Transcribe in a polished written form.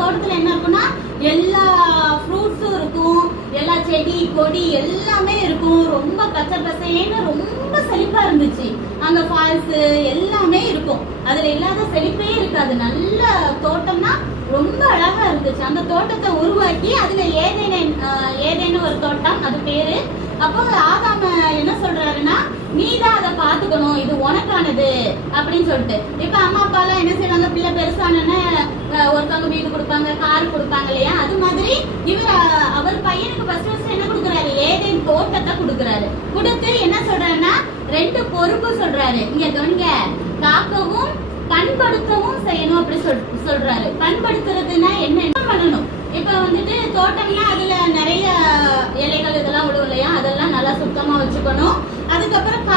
தோட்டத்துல என்ன இருக்கும்னா எல்லா ஃப்ரூட்ஸும் இருக்கும், எல்லா செடி கொடி எல்லாமே இருக்கும். ரொம்ப பச்சை பசேன்னு ரொம்ப செழிப்பா இருந்துச்சு. அங்க ஃபால்ஸ் எல்லாமே இருக்கும். அதுல இல்லாத செழிப்பே இருக்காது. நல்ல தோட்டம்னா ரொம்ப அழகா இருந்துச்சு. அந்த தோட்டத்தை உருவாக்கி அதுல ஏதேன்னு ஒரு தோட்டம், அது பேரு. அப்போ ஆதாம என்ன சொல்றாருன்னா, நீதான் அதை பாத்துக்கணும், இது உனக்கானது அப்படின்னு சொல்லிட்டு. இப்ப அம்மா அப்பா எல்லாம் என்ன செய்வாங்க, பிள்ளை பெருசானன்னு ஒருத்தவங்க வீடு கொடுப்பாங்க, கார் கொடுப்பாங்க இல்லையா? அது மாதிரி அவர் பையனுக்கு ஃபர்ஸ்ட் என்ன கொடுக்குறாரு, ஏதேன் தோட்டத்தை கொடுக்குறாரு. கொடுத்து என்ன சொல்றாருன்னா 2 பொறுப்பு சொல்றாரு. இங்க கவனிங்க, காக்கவும் பண்படுத்தவும் செய்யணும் அப்படி சொல்றாரு. பண்படுத்துறதுன்னா என்ன பண்ணணும்? இப்ப வந்துட்டு தோட்டம்னா அதுல நிறைய இலைகள் இதெல்லாம் விடும் இல்லையா? அதெல்லாம் நல்லா சுத்தமா வச்சுக்கணும். அதுக்கப்புறம்